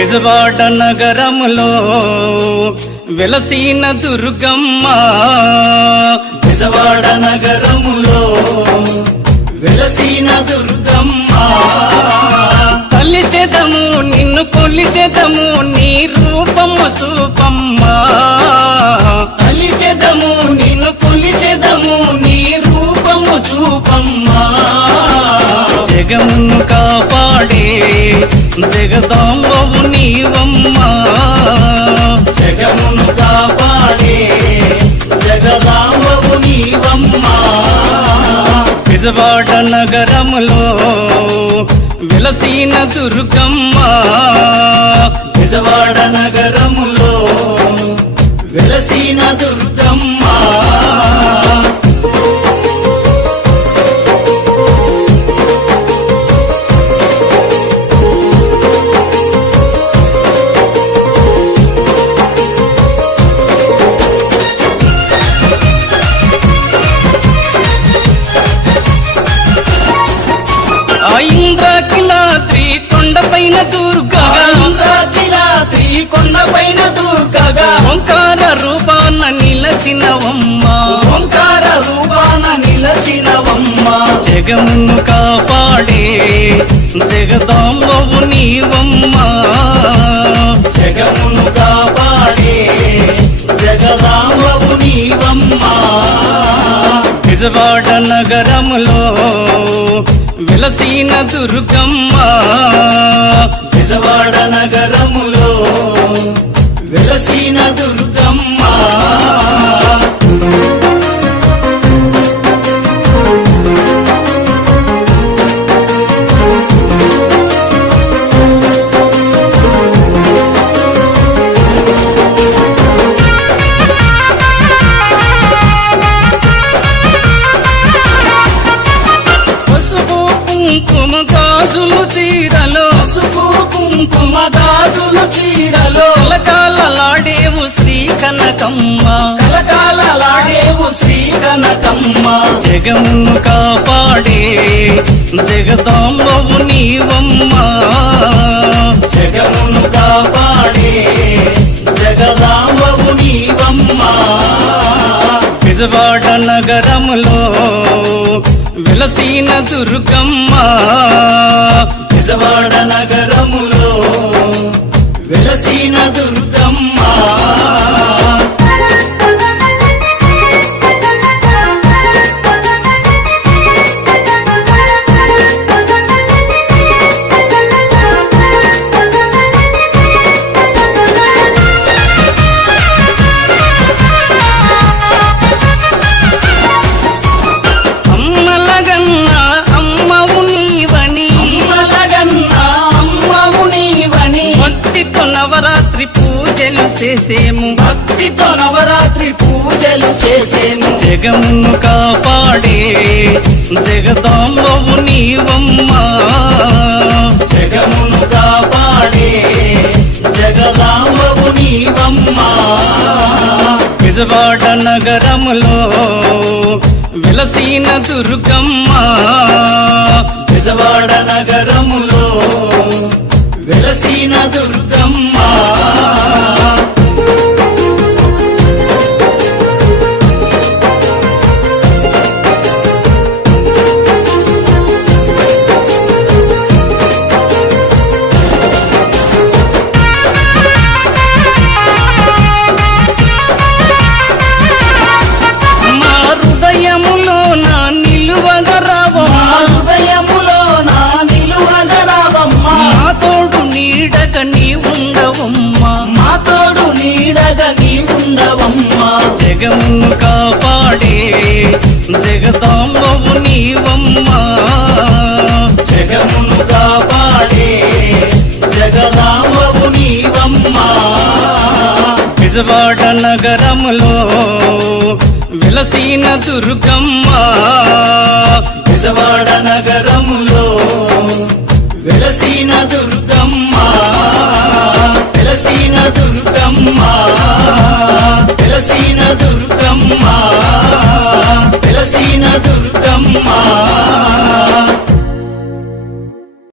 బెజవాడ నగరములో వెలసిన దుర్గమ్మ, బెజవాడ నగరములో వెలసిన దుర్గమ్మ. కొలిచెదము నిన్ను కొలిచెదము నీ రూపము చూపమ్మ, కొలిచెదము నిన్ను కొలిచెదము నీ రూపము చూపమ్మ. జగమును కాపాడే జగదాంబవు నీవమ్మ, జగమును కాపాడే జగదాంబవు నీవమ్మ. బెజవాడ నగరములో వెలసిన దుర్గమ్మ, బెజవాడ నగరములో వెలసిన దుర్గమ్మ. ఇంద్రకిలాద్రి కొండపైన దుర్గగా, ఇంద్రకిలాద్రి కొండపైన దుర్గగా ఓంకార రూపాన నిలచినవమ్మ, ఓంకార రూపాన నిలచినవమ్మ. జగమును కాపాడే జగదాంబవు నీవమ్మ, జగమును కాపాడే జగదాంబవు నీవమ్మ. బెజవాడ నగరములో వెలసిన దుర్గమ్మ, బెజవాడ నగరములో వెలసిన దుర్గమ్మ. కుంకుమ గాజులు చీరలో, పసుపు కుంకుమ గాజులు చీరలో కలకాలలాడేవు శ్రీ కనకమ్మ, కలకాలలాడేవు శ్రీ కనకమ్మ. జగమును కాపాడే జగదాంబవు నీవమ్మ, జగమును కాపాడే జగదాంబవు నీవమ్మ. బెజవాడ నగరములో వెలసిన దుర్గమ్మ, బెజవాడ నగరములో వెలసిన దుర్గమ్మ. నవరాత్రి పూజలు చేసేము, భక్తితో నవరాత్రి పూజలు చేసేము. జగమును కాపాడే జగదాంబవు నీవమ్మ, జగమును కాపాడే జగదాంబవు నీవమ్మ. బెజవాడ నగరములో వెలసిన దుర్గమ్మ, బెజవాడ నగరములో వెలసిన దుర్గమ్మ. మా హృదయములో నా నిలువగరావమ్మ, హృదయములో నా నిలువగరావమ్మ. మా తోడు నీడగ నీ ఉండవమ్మ, మా తోడు నీడగ నీ ఉండవమ్మ. జగమును కాపాడే జగదాంబవు నీవమ్మ, జగమును కాపాడే జగదాంబవు నీవమ్మ. బెజవాడ నగరములో వెలసిన దుర్గమ్మ, బెజవాడ నగరములో వెలసిన దుర్గమ్మ, వెలసిన దుర్గమ్మ, వెలసిన దుర్గమ్మ, వెలసిన దుర్గమ్మ.